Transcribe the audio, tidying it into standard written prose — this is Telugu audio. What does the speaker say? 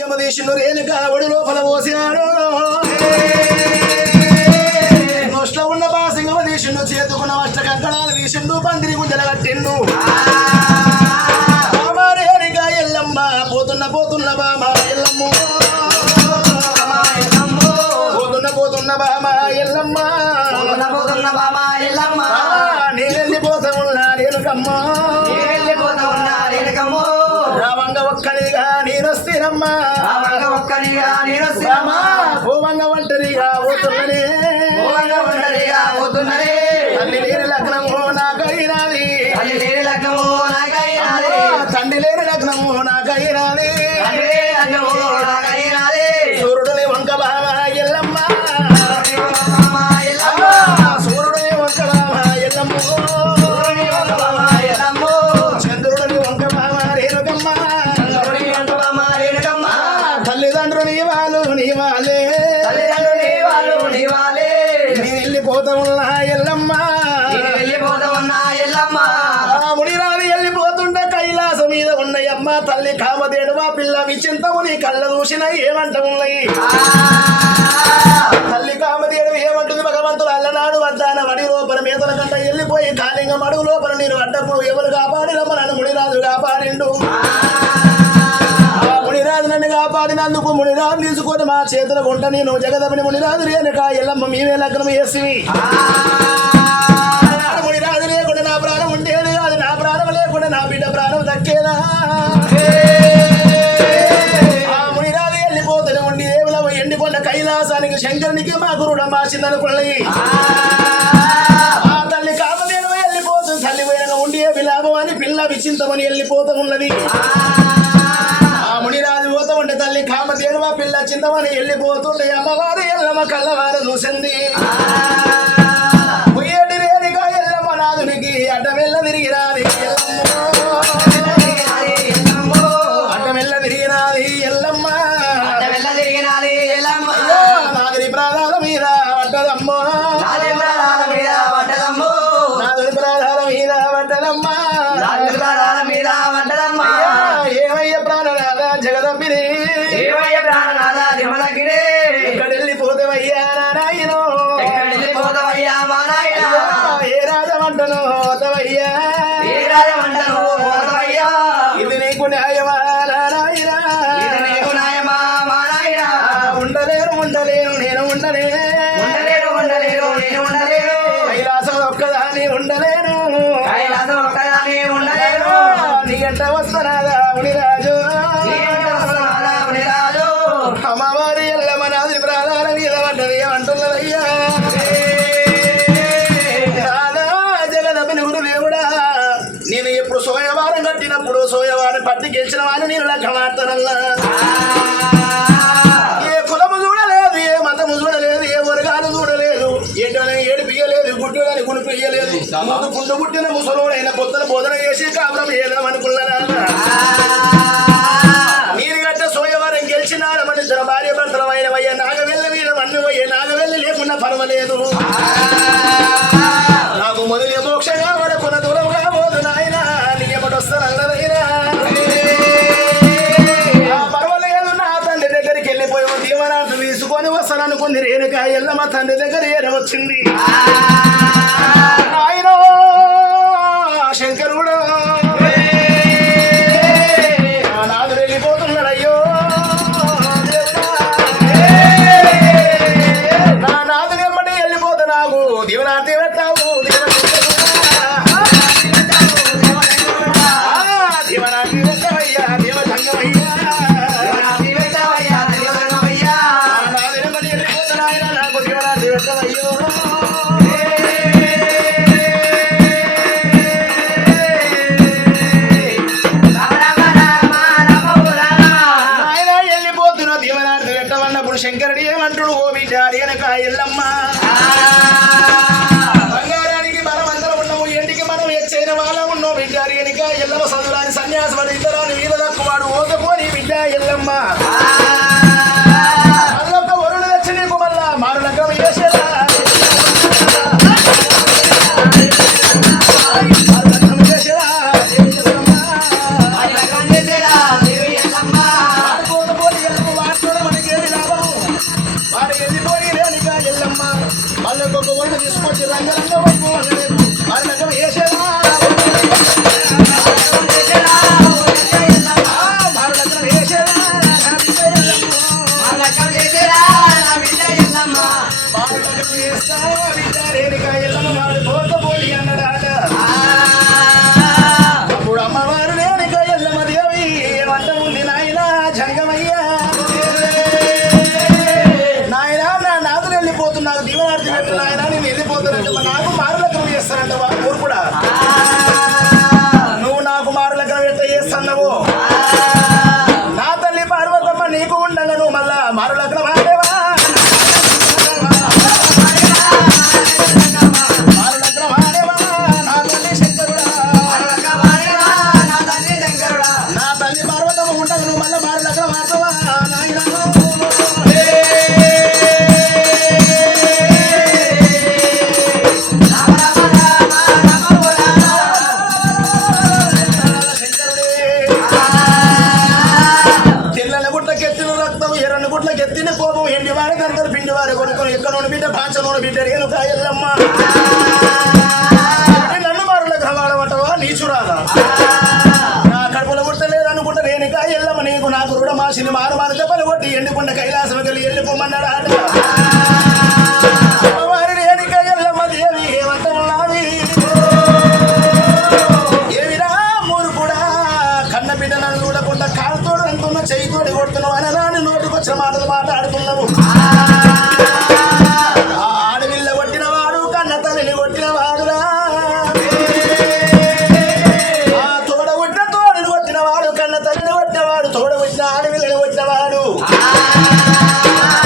యమదేశుడు రేణుక ఒడి లోపల పోసాడు. నోట్లో ఉన్న బాసింగమ తీసిండు, చేతుకున్న అష్ట కంకణాలు తీసిండు, పందిరి గుంజల కట్టిండు. బామా రేణుక ఎల్లమ్మ పోతున్న పోతున్న బామా ఎల్లమ్మ, పోతున్న బామా ఎల్లమ్మ, నేనెళ్ళిపోతా ఉన్నా రేణుకమ్మ, రావంగ ఒక్కడిగా నేనొస్తేనమ్మా, భూమంగ ఒంటరిగా పోతున్ననే, తల్లి లేని లగ్నము నాకైనాది, తండ్రి లేని లగ్నము నాకైనాది, సూర్యుడుని వంక బామ ఎల్లమ్మ, సూర్యుడుని వంక బామ ఎల్లమ్మ, చంద్రుడిని వంక బామ రేణుకమ్మ, తల్లిదండ్రులు నీ వాళ్ళు నీ వాళ్ళే, నేను వెళ్ళిపోతా ఉన్నా ఎల్లమ్మ, ముడిరాని వెళ్ళిపోతుంటే కైలాసం మీద ఉన్నాయమ్మ తల్లి కామదేడువా పిల్ల విచింతము నీ కళ్ళ దూసిన ఏమంట ఉన్నాయి. తల్లి కామదేడు ఏమంటుంది, భగవంతుడు అల్లనాడు వద్దాన వడి లోపల మేతల కంట వెళ్ళిపోయి కాలింగం అడుగు లోపల నేను అడ్డప్పుడు ఎవరు కాపాడినమ్మ నన్ను ముడిరాజు కాపాడిండు. మునిరాజు నన్ను కాపాడినందుకు మునిరాజు తీసుకొని మా చేతుల గుంట నేను జగదమని మునిరాజు రేణుక ఎల్లమ్మ మీవే లగ్నం చేసి, మునిరాజు లేకుండా నా ప్రాణం ఉండేది కాదు, నా ప్రాణం లేకుండా నా బిడ్డ ప్రాణం దక్కేదా. మునిరాజు వెళ్ళిపోతూనే ఉండి దేవుల ఎండికొండ కైలాసానికి శంకరునికి మా గురుడు మాసిందనుకున్నాయి. తల్లి కామదేను వెళ్ళిపోతుంది, తల్లి పోయిన ఉండి విలాపం అని పిల్ల విచింతమని వెళ్ళిపోతూ ఉన్నది. మునిరాజు పోతా ఉంటే తల్లి కామదేనువా పిల్ల చింతమని వెళ్ళిపోతుండే అమ్మవారు ఎల్లమ్మ కళ్ళవారు చూసింది. పొయ్యేటి రేణిగా ఎల్లమ్మ నాదునికి అడ్డమెల్ల తిరిగిరాది, అడ్డమెల్ల తిరిగినాది ఎల్లమ్మ, నాదుని ప్రాణాల మీద పడ్డదమ్మో, నాదుని ప్రాణాల మీద పడ్డదమ్మా. ఏమయ్య ప్రాణనాథ జగదంబిని, ఎక్కడెళ్ళిపోతావయ్యా నారాయణో, ఏ రాజమంటను పోతవయ్యా, ఇది నీకు న్యాయమా నారాయణ, ఉండలేను ఉండలేను నేను ఉండలేను, కైలాసం ఒక్కదాని ఉండలేను, నీ గంట వస్తున్నాదా మునిరాజు, అమ్మవారి ఎల్లమ్మ నాది ప్రాణాల మీద పడ్డది ఏమంటున్నదయ్యా. జగదమ్మిని గురుదేవుడా, నేను ఎప్పుడు సోయవారం కట్టినప్పుడు సోయవారం పట్టి గెలిచిన వాడిని నేను లెక్కమాడతానల్లా. ఏ కులము చూడలేదు, ఏ మతము చూడలేదు, ఏ వర్గాలు చూడలేదు, ఏంటనే ఏడిపియలేదు, గుడ్డు కానీ గునిపియలేదు, ముందు పుండు పుట్టిన ముసలోడైన కొత్తల బోధన చేసి కాపురం చేయలేమనుకున్నారా. నీరు గట్ట సోయవారం గెలిచినారు మన ఇద్దరు భార్య భర్తలమైన వయ్య నాగవెల్లి మీద మన్ను వయ్య నాగవెల్లి లేకుండా పర్వాలేదు, నాకు మొదలు మోక్షంగా వరకున్న దూరంగా పోదు నాయన నీకెప్పటి వస్తానన్నదైనా. పర్వాలేదు, నా తండ్రి దగ్గరికి వెళ్ళిపోయి దీవనాథం తీసుకొని వస్తాననుకుంది రేణుక ఎల్లమ్మ తండ్రి దగ్గర ఏడవచ్చింది. ఆయన శంకరుడు నాదు వెళ్ళిపోతున్నాడు, అయ్యో నా నాదు వెంబడి వెళ్ళిపోతా, నాకు దీవనార్థి పెట్టావు, దీవనార్థి పెట్టవయ్యా దేవసంగమయ్యా, నాదు వెంబడి వెళ్ళిపోతా ఆయన నాకు దీవనార్థి పెట్టవయ్యో. శంకరుడు ఏమంటుడు, ఓ బిడ్డ రేణుక ఎల్లమ్మ, బంగారానికి మనం అందరం ఉన్నాము, ఎంటికి మనం ఎచ్చైన వాళ్ళం ఉన్నాం. బిడ్డ రేణుక ఎల్లమ్మ చదువురాని సన్యాసపడి ఇద్దరాని వీళ్ళ తక్కువాడు ఓకపోని బిడ్డ ఎల్లమ్మ, అల్లొక్క వరుడు తెచ్చి నీకు మళ్ళా మారు లగ్నం చేసేదా, పోని అయ్యా నాయన నా నాదులు వెళ్ళిపోతున్నారు దీవనార్థి పెట్టు నాయన నేను వెళ్ళిపోతానంటే నాకు మారులకు చేస్తానంట ఊరు కూడా నువ్వు నాకు మారులకు ఎట్ట చేస్తున్నావు నా తల్లి పార్వతమ్మ నీకు ఉండగా నువ్వు మళ్ళా మారులకు మారేవా మారులకు మారేవా నా తల్లి శంకరుడా నా తల్లి పార్వతమ్మ ఉండగా నువ్వు మళ్ళా మారులకు మారుతావా నాయన ఎత్తిన కోపం ఎండి వారి గంటలు పిండి వారి కొనుక్కొని ఎక్కడోని బిడ్డ పాంచలోని బిడ్డ నేను కాయల్లమ్మ నన్ను మారుల గ్రహాడమంటావా నీచురాలా నా కడుపులో గుర్తలేదు అనుకుంటా నేను కాయల్లమ్మ నీకు నాకు కూడా మాసిని మారు మారు దెబ్బలు కొట్టి ఎండికొండ కైలాసం వెళ్ళి వెళ్ళిపోమన్నాడు ఆట వారి నేను కాయల్లమ్మ దేవి ఏమంటున్నది ఏమిరా మూరు కూడా కన్న బిడ్డ నన్ను చూడకుండా కాలుతోడు అంటున్న చెయ్యితోడి కొడుతున్నావు అని రాని నోటికి వచ్చిన మాటలు మాట్లాడుతున్నావు